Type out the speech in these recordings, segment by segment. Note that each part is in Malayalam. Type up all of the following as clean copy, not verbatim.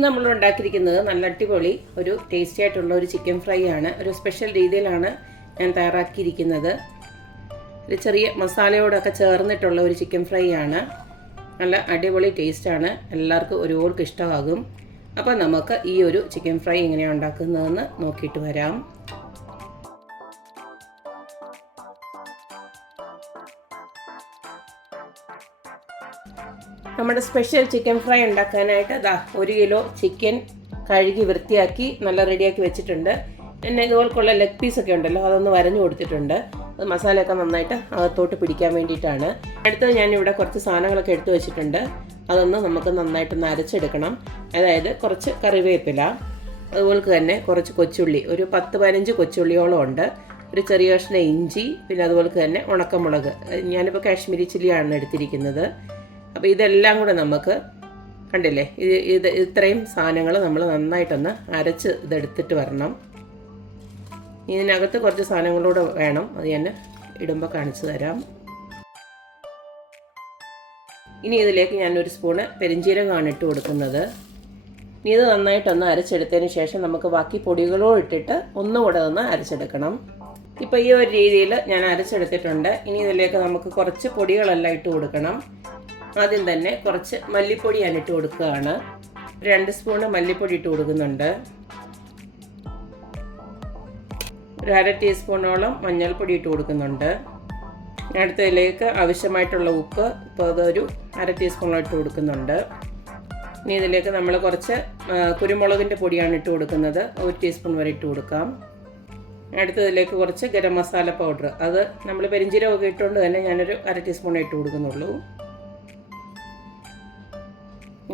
നമ്മൾ ഉണ്ടാക്കിയിരിക്കുന്നത് നല്ല അടിപൊളി ഒരു ടേസ്റ്റി ആയിട്ടുള്ള ഒരു ചിക്കൻ ഫ്രൈ ആണ്. ഒരു സ്പെഷ്യൽ രീതിയിലാണ് ഞാൻ തയ്യാറാക്കിയിരിക്കുന്നത്. ഒരു ചെറിയ മസാലയോടൊക്കെ ചേർന്നിട്ടുള്ള ഒരു ചിക്കൻ ഫ്രൈ ആണ്. നല്ല അടിപൊളി ടേസ്റ്റാണ്, എല്ലാവർക്കും ഒരുപോലെ ഇഷ്ടമാകും. അപ്പോൾ നമുക്ക് ഈ ഒരു ചിക്കൻ ഫ്രൈ എങ്ങനെയാണ് ഉണ്ടാക്കുന്നതെന്ന് നോക്കിയിട്ട് വരാം. നമ്മുടെ സ്പെഷ്യൽ ചിക്കൻ ഫ്രൈ ഉണ്ടാക്കാനായിട്ട് 1 കിലോ ചിക്കൻ കഴുകി വൃത്തിയാക്കി നല്ല റെഡിയാക്കി വെച്ചിട്ടുണ്ട്. പിന്നെ ഇതുപോലുള്ള ലെഗ് പീസൊക്കെ ഉണ്ടല്ലോ, അതൊന്ന് വരഞ്ഞു കൊടുത്തിട്ടുണ്ട്. അത് മസാലയൊക്കെ നന്നായിട്ട് അകത്തോട്ട് പിടിക്കാൻ വേണ്ടിയിട്ടാണ്. അടുത്തത് ഞാനിവിടെ കുറച്ച് സാധനങ്ങളൊക്കെ എടുത്തു വെച്ചിട്ടുണ്ട്. അതൊന്ന് നമുക്ക് നന്നായിട്ടൊന്ന് അരച്ചെടുക്കണം. അതായത് കുറച്ച് കറിവേപ്പില, അതുപോലെ തന്നെ കുറച്ച് കൊച്ചുള്ളി, ഒരു 10-15 കൊച്ചുള്ളിയോളം ഉണ്ട്. ഒരു ചെറിയ കഷ്ണം ഇഞ്ചി, പിന്നെ അതുപോലെ തന്നെ ഉണക്കമുളക്. ഞാനിപ്പോൾ കാശ്മീരി ചില്ലിയാണ് എടുത്തിരിക്കുന്നത്. അപ്പോൾ ഇതെല്ലാം കൂടെ നമുക്ക് കണ്ടില്ലേ, ഇത്രയും സാധനങ്ങൾ നമ്മൾ നന്നായിട്ടൊന്ന് അരച്ച് ഇതെടുത്തിട്ട് വരണം. ഇതിനകത്ത് കുറച്ച് സാധനങ്ങളൂടെ വേണം, അത് ഞാൻ ഇടുമ്പോൾ കാണിച്ചു തരാം. ഇനി ഇതിലേക്ക് ഞാനൊരു സ്പൂണ് പെരിഞ്ജീരകമാണ് ഇട്ട് കൊടുക്കുന്നത്. ഇനി ഇത് നന്നായിട്ടൊന്ന് അരച്ചെടുത്തതിന് ശേഷം നമുക്ക് ബാക്കി പൊടികളോട് ഇട്ടിട്ട് ഒന്നുകൂടെ ഒന്ന് അരച്ചെടുക്കണം. ഇപ്പോൾ ഈ ഒരു രീതിയിൽ ഞാൻ അരച്ചെടുത്തിട്ടുണ്ട്. ഇനി ഇതിലേക്ക് നമുക്ക് കുറച്ച് പൊടികളെല്ലാം ഇട്ട് കൊടുക്കണം. ആദ്യം തന്നെ കുറച്ച് മല്ലിപ്പൊടി ഞാൻ ഇട്ട് കൊടുക്കുകയാണ്. 2 സ്പൂണ് മല്ലിപ്പൊടി ഇട്ട് കൊടുക്കുന്നുണ്ട്. ഒരു 1/2 ടീസ്പൂണോളം മഞ്ഞൾപ്പൊടി ഇട്ട് കൊടുക്കുന്നുണ്ട്. അടുത്തതിലേക്ക് ആവശ്യമായിട്ടുള്ള ഉപ്പ് ഇപ്പോൾ അതൊരു 1/2 ടീസ്പൂണോളം ഇട്ട് കൊടുക്കുന്നുണ്ട്. ഇനി ഇതിലേക്ക് നമ്മൾ കുറച്ച് കുരുമുളകിൻ്റെ പൊടിയാണ് ഇട്ട് കൊടുക്കുന്നത്. 1 ടീസ്പൂൺ വരെ ഇട്ട് കൊടുക്കാം. അടുത്തതിലേക്ക് കുറച്ച് ഗരം മസാല പൗഡർ, അത് നമ്മൾ പെരിഞ്ജീരകമൊക്കെ ഇട്ടുകൊണ്ട് തന്നെ ഞാനൊരു 1/2 ടീസ്പൂൺ ഇട്ട് കൊടുക്കുന്നുള്ളൂ.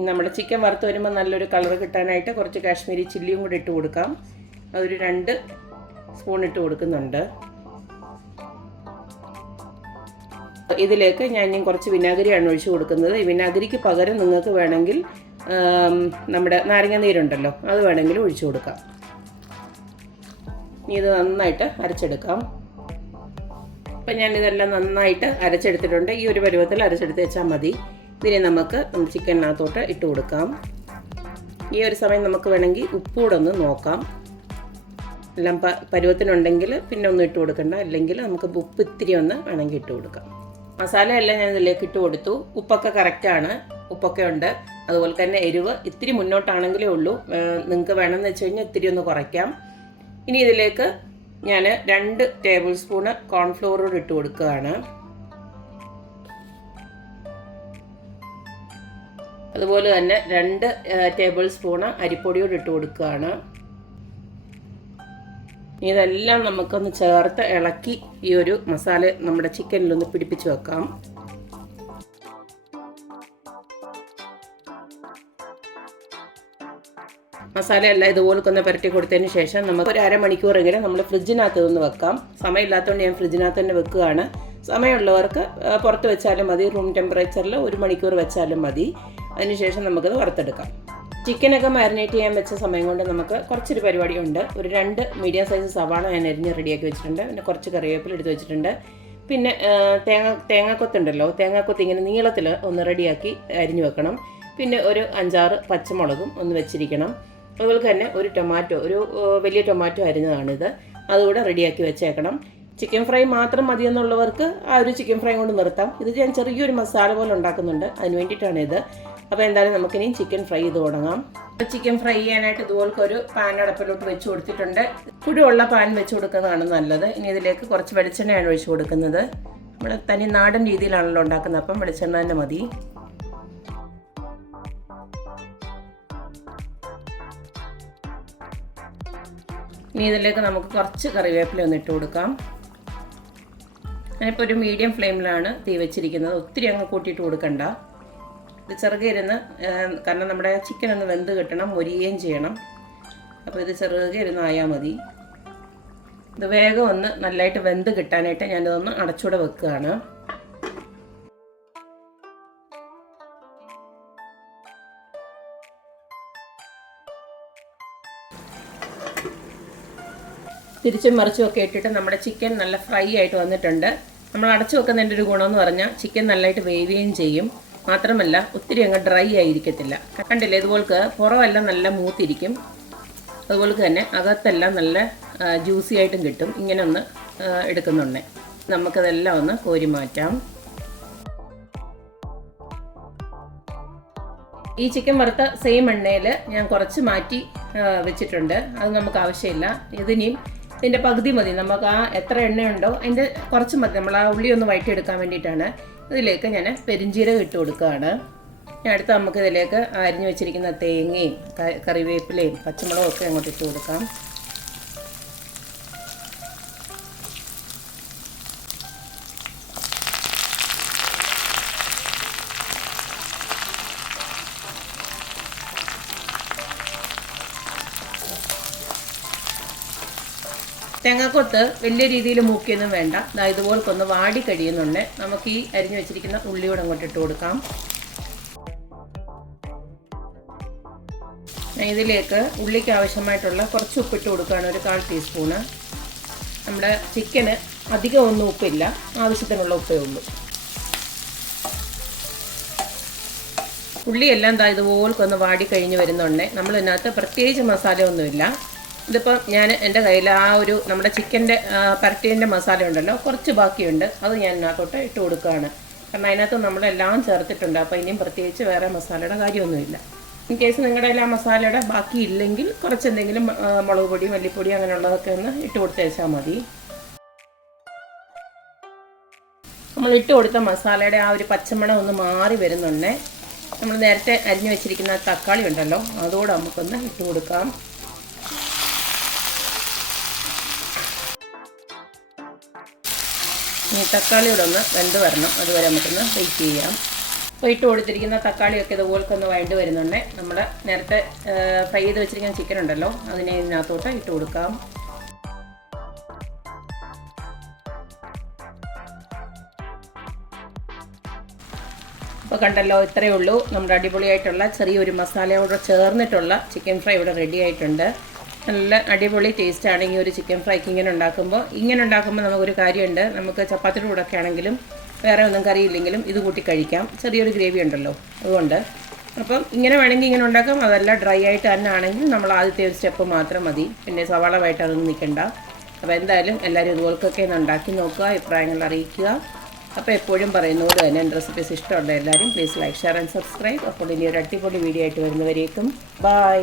നമ്മുടെ ചിക്കൻ വറുത്ത് വരുമ്പോൾ നല്ലൊരു കളർ കിട്ടാനായിട്ട് കുറച്ച് കാശ്മീരി ചില്ലിയും കൂടി ഇട്ട് കൊടുക്കാം. അതൊരു 2 സ്പൂൺ ഇട്ട് കൊടുക്കുന്നുണ്ട്. ഇതിലേക്ക് ഞാൻ കുറച്ച് വിനാഗിരിയാണ് ഒഴിച്ച് കൊടുക്കുന്നത്. ഈ വിനാഗിരിക്ക് പകരം നിങ്ങൾക്ക് വേണമെങ്കിൽ നമ്മുടെ നാരങ്ങ നീരുണ്ടല്ലോ, അത് വേണമെങ്കിൽ ഒഴിച്ചു കൊടുക്കാം. ഇനി ഇത് നന്നായിട്ട് അരച്ചെടുക്കാം. അപ്പം ഞാനിതെല്ലാം നന്നായിട്ട് അരച്ചെടുത്തിട്ടുണ്ട്. ഈ ഒരു പരുവത്തിൽ അരച്ചെടുത്ത് വെച്ചാൽ മതി. ഇതിനെ നമുക്ക് ചിക്കനകത്തോട്ട് ഇട്ട് കൊടുക്കാം. ഈ ഒരു സമയം നമുക്ക് വേണമെങ്കിൽ ഉപ്പൂടെ ഒന്ന് നോക്കാം. എല്ലാം പരുവത്തിനുണ്ടെങ്കിൽ പിന്നെ ഒന്നും ഇട്ട് കൊടുക്കണ്ട, അല്ലെങ്കിൽ നമുക്ക് ഉപ്പ് ഇത്തിരി ഒന്ന് വേണമെങ്കിൽ ഇട്ട് കൊടുക്കാം. മസാലയെല്ലാം ഞാൻ ഇതിലേക്ക് ഇട്ട് കൊടുത്തു. ഉപ്പൊക്കെ കറക്റ്റാണ്, ഉപ്പൊക്കെ ഉണ്ട്. അതുപോലെ തന്നെ എരിവ് ഇത്തിരി മുന്നോട്ടാണെങ്കിലേ ഉള്ളൂ. നിങ്ങൾക്ക് വേണമെന്ന് വെച്ച് കഴിഞ്ഞാൽ ഇത്തിരി ഒന്ന് കുറയ്ക്കാം. ഇനി ഇതിലേക്ക് ഞാൻ 2 ടേബിൾ സ്പൂണ് കോൺഫ്ലോർ ഇട്ട് കൊടുക്കുകയാണ്. അതുപോലെ തന്നെ 2 ടേബിൾ സ്പൂണ് അരിപ്പൊടിയോട് ഇട്ട് കൊടുക്കുകയാണ്. ഇതെല്ലാം നമുക്കൊന്ന് ചേർത്ത് ഇളക്കി ഈ ഒരു മസാല നമ്മുടെ ചിക്കനിലൊന്ന് പിടിപ്പിച്ച് വെക്കാം. മസാല എല്ലാം ഇതുപോലൊക്കെ ഒന്ന് പുരട്ടി കൊടുത്തതിന് ശേഷം നമുക്ക് ഒരു അരമണിക്കൂറെങ്കിലും നമ്മൾ ഫ്രിഡ്ജിനകത്ത് ഒന്ന് വെക്കാം. സമയമില്ലാത്തതുകൊണ്ട് ഞാൻ ഫ്രിഡ്ജിനകത്ത് തന്നെ വെക്കുകയാണ്. സമയമുള്ളവർക്ക് പുറത്ത് വെച്ചാലും മതി, റൂം ടെമ്പറേച്ചറിൽ 1 മണിക്കൂർ വെച്ചാലും മതി. അതിനുശേഷം നമുക്കത് വറുത്തെടുക്കാം. ചിക്കനൊക്കെ മാരിനേറ്റ് ചെയ്യാൻ വെച്ച സമയം കൊണ്ട് നമുക്ക് കുറച്ചൊരു പരിപാടിയുണ്ട്. ഒരു 2 മീഡിയം സൈസ് സവാള ഞാൻ അരിഞ്ഞ് റെഡിയാക്കി വെച്ചിട്ടുണ്ട്. പിന്നെ കുറച്ച് കറിവേപ്പില എടുത്ത് വെച്ചിട്ടുണ്ട്. പിന്നെ തേങ്ങാക്കൊത്തുണ്ടല്ലോ, തേങ്ങാക്കൊത്ത് ഇങ്ങനെ നീളത്തിൽ ഒന്ന് റെഡിയാക്കി അരിഞ്ഞ് വെക്കണം. പിന്നെ ഒരു 5-6 പച്ചമുളകും ഒന്ന് വെച്ചിരിക്കണം. അതുപോലെ തന്നെ ഒരു ടൊമാറ്റോ, ഒരു വലിയ ടൊമാറ്റോ അരിഞ്ഞതാണിത്, അതുകൂടെ റെഡിയാക്കി വെച്ചേക്കണം. ചിക്കൻ ഫ്രൈ മാത്രം മതിയെന്നുള്ളവർക്ക് ആ ഒരു ചിക്കൻ ഫ്രൈ കൊണ്ട് നിർത്താം. ഇത് ഞാൻ ചെറിയൊരു മസാല പോലെ ഉണ്ടാക്കുന്നുണ്ട്, അതിന് വേണ്ടിയിട്ടാണ് ഇത്. അപ്പോൾ എന്തായാലും നമുക്കിനി ചിക്കൻ ഫ്രൈ ചെയ്ത് തുടങ്ങാം. ചിക്കൻ ഫ്രൈ ചെയ്യാനായിട്ട് ഇതുപോലത്തെ ഒരു പാൻ അടപ്പിലോട്ട് വെച്ച് കൊടുത്തിട്ടുണ്ട്. കുടിയുള്ള പാൻ വെച്ച് കൊടുക്കുന്നതാണ് നല്ലത്. ഇനി ഇതിലേക്ക് കുറച്ച് വെളിച്ചെണ്ണയാണ് ഒഴിച്ച് കൊടുക്കുന്നത്. നമ്മൾ തനി നാടൻ രീതിയിലാണല്ലോ ഉണ്ടാക്കുന്നത്, അപ്പം വെളിച്ചെണ്ണ തന്നെ മതി. ഇനി ഇതിലേക്ക് നമുക്ക് കുറച്ച് കറിവേപ്പില ഒന്ന് ഇട്ട് കൊടുക്കാം. ഞാനിപ്പോൾ ഒരു മീഡിയം ഫ്ലെയിമിലാണ് തീ വെച്ചിരിക്കുന്നത്. ഒത്തിരി അങ്ങ് കൂട്ടിയിട്ട് കൊടുക്കണ്ട. ഇത് ചെറുകെ ഇരുന്ന്, കാരണം നമ്മുടെ ചിക്കൻ ഒന്ന് വെന്ത് കിട്ടണം, മൊരിയുകയും ചെയ്യണം. അപ്പോൾ ഇത് ചെറുകെ ഇരുന്ന് ആയാൽ മതി. ഇത് വേഗം ഒന്ന് നല്ലതായിട്ട് വെന്ത് കിട്ടാനായിട്ട് ഞാനിതൊന്ന് അടച്ചുകൂടെ വെക്കുകയാണ്. തിരിച്ചും മറിച്ചും ഒക്കെ ഇട്ടിട്ട് നമ്മുടെ ചിക്കൻ നല്ല ഫ്രൈ ആയിട്ട് വന്നിട്ടുണ്ട്. നമ്മൾ അടച്ചു വെക്കുന്നതിൻ്റെ ഒരു ഗുണമെന്ന് പറഞ്ഞാൽ ചിക്കൻ നല്ലതായിട്ട് വേവുകയും ചെയ്യും. മാത്രമല്ല ഒത്തിരി അങ്ങ് ഡ്രൈ ആയിരിക്കത്തില്ല. കണ്ടില്ലേ, ഇതുപോൾക്ക് പുറമെല്ലാം നല്ല മൂത്തിരിക്കും, അതുപോലെ തന്നെ അകത്തെല്ലാം നല്ല ജ്യൂസി ആയിട്ടും കിട്ടും. ഇങ്ങനെ ഒന്ന് എടുക്കുന്നുണ്ട്. നമുക്കതെല്ലാം ഒന്ന് കോരി മാറ്റാം. ഈ ചിക്കൻ വറുത്ത സെയിം എണ്ണയിൽ ഞാൻ കുറച്ച് മാറ്റി വെച്ചിട്ടുണ്ട്. അത് നമുക്ക് ആവശ്യമില്ല. ഇതിൻ്റെ പകുതി മതി. നമുക്ക് എത്ര എണ്ണയുണ്ടോ അതിൻ്റെ കുറച്ച് മതി. നമ്മൾ ആ ഉള്ളി ഒന്ന് വഴറ്റിയെടുക്കാൻ വേണ്ടിയിട്ടാണ്. ഇതിലേക്ക് ഞാൻ പെരിഞ്ജീരകം ഇട്ട് കൊടുക്കുകയാണ്. അടുത്ത് നമുക്കിതിലേക്ക് അരിഞ്ഞു വെച്ചിരിക്കുന്ന തേങ്ങയും കറിവേപ്പിലയും പച്ചമുളകും ഒക്കെ അങ്ങോട്ട് ഇട്ട് കൊടുക്കാം. തേങ്ങാക്കൊത്ത് വലിയ രീതിയിൽ മൂക്കിയൊന്നും വേണ്ട. ഇതുപോലൊക്കെ ഒന്ന് വാടി കഴിയുന്നുണ്ട്. നമുക്ക് ഈ അരിഞ്ഞു വെച്ചിരിക്കുന്ന ഉള്ളിയോട് അങ്ങോട്ട് ഇട്ട് കൊടുക്കാം. ഇതിലേക്ക് ഉള്ളിക്ക് ആവശ്യമായിട്ടുള്ള കുറച്ച് ഉപ്പിട്ട് കൊടുക്കുകയാണ്, ഒരു 1/4 ടീസ്പൂണ്. നമ്മുടെ ചിക്കന് അധികം ഒന്നും ഉപ്പില്ല, ആവശ്യത്തിനുള്ള ഉപ്പേ ഉള്ളൂ. ഉള്ളിയെല്ലാം ഇതുപോലൊക്കെ ഒന്ന് വാടി കഴിഞ്ഞ് വരുന്നുണ്ട്. നമ്മൾ ഇതിനകത്ത് പ്രത്യേകിച്ച് മസാലയൊന്നുമില്ല. ഇതിപ്പോൾ ഞാൻ എൻ്റെ കയ്യിൽ നമ്മുടെ ചിക്കൻ്റെ പരട്ടിൻ്റെ മസാല ഉണ്ടല്ലോ, കുറച്ച് ബാക്കിയുണ്ട്. അത് ഞാൻ ഇതിനകത്തോട്ട് ഇട്ട് കൊടുക്കുകയാണ്. കാരണം അതിനകത്ത് നമ്മളെല്ലാം ചേർത്തിട്ടുണ്ട്. അപ്പോൾ ഇനിയും പ്രത്യേകിച്ച് വേറെ മസാലയുടെ കാര്യമൊന്നുമില്ല. ഇൻ കേസ് നിങ്ങളുടെ ആ മസാലയുടെ ബാക്കി ഇല്ലെങ്കിൽ കുറച്ചെന്തെങ്കിലും മുളക് പൊടി, മല്ലിപ്പൊടി അങ്ങനെയുള്ളതൊക്കെ ഒന്ന് ഇട്ട് കൊടുത്തേച്ചാൽ മതി. നമ്മൾ ഇട്ട് കൊടുത്ത മസാലയുടെ ആ ഒരു പച്ചമണം ഒന്ന് മാറി വരുന്നുണ്ട്. നമ്മൾ നേരത്തെ അരിഞ്ഞു വെച്ചിരിക്കുന്ന തക്കാളി ഉണ്ടല്ലോ, അതോടെ നമുക്കൊന്ന് ഇട്ട് കൊടുക്കാം. ഈ തക്കാളിയോടെ ഒന്ന് വെന്ത് വരണം, അതുവരെ നമുക്കൊന്ന് വെയിറ്റ് ചെയ്യാം. അപ്പോൾ ഇട്ട് കൊടുത്തിരിക്കുന്ന തക്കാളിയൊക്കെ ഇതുപോലൊക്കെ ഒന്ന് വഴണ്ട് വരുന്നുണ്ട്. നമ്മൾ നേരത്തെ ഫ്രൈ ചെയ്ത് വെച്ചിരിക്കുന്ന ചിക്കൻ ഉണ്ടല്ലോ, അതിനെ ഇതിനകത്തോട്ട് ഇട്ട് കൊടുക്കാം. അപ്പോൾ കണ്ടല്ലോ, ഇത്രയേ ഉള്ളൂ. നമ്മുടെ അടിപൊളിയായിട്ടുള്ള ചെറിയൊരു മസാലയോടെ ചേർന്നിട്ടുള്ള ചിക്കൻ ഫ്രൈ ഇവിടെ റെഡി ആയിട്ടുണ്ട്. നല്ല അടിപൊളി ടേസ്റ്റാണ് ഈ ഒരു ചിക്കൻ ഫ്രൈക്ക് ഇങ്ങനെ ഉണ്ടാക്കുമ്പോൾ. നമുക്കൊരു കാര്യമുണ്ട്, നമുക്ക് ചപ്പാത്തിയുടെ കൂടെ ഒക്കെ ആണെങ്കിലും വേറെ ഒന്നും കറിയില്ലെങ്കിലും ഇത് കൂട്ടി കഴിക്കാം. ചെറിയൊരു ഗ്രേവി ഉണ്ടല്ലോ, അതുകൊണ്ട്. അപ്പം ഇങ്ങനെ വേണമെങ്കിൽ ഇങ്ങനെ ഉണ്ടാക്കാം. അതല്ല ഡ്രൈ ആയിട്ട് തന്നെ ആണെങ്കിൽ നമ്മൾ ആദ്യത്തെ ഒരു സ്റ്റെപ്പ് മാത്രം മതി. പിന്നെ സവാളമായിട്ട് അതൊന്നും നിൽക്കണ്ട. അപ്പോൾ എന്തായാലും എല്ലാവരും ഇതുപോലൊക്കെ ഒന്ന് ഉണ്ടാക്കി നോക്കുക, അഭിപ്രായങ്ങൾ അറിയിക്കുക. അപ്പോൾ എപ്പോഴും പറയുന്നതുകൊണ്ട് തന്നെ എൻ്റെ റെസിപ്പീസ് ഇഷ്ടമുള്ള എല്ലാവരും please like, share and subscribe. അപ്പോൾ ഇനി ഒരു അടിപൊളി വീഡിയോ ആയിട്ട് വരുന്നവരേക്കും ബൈ.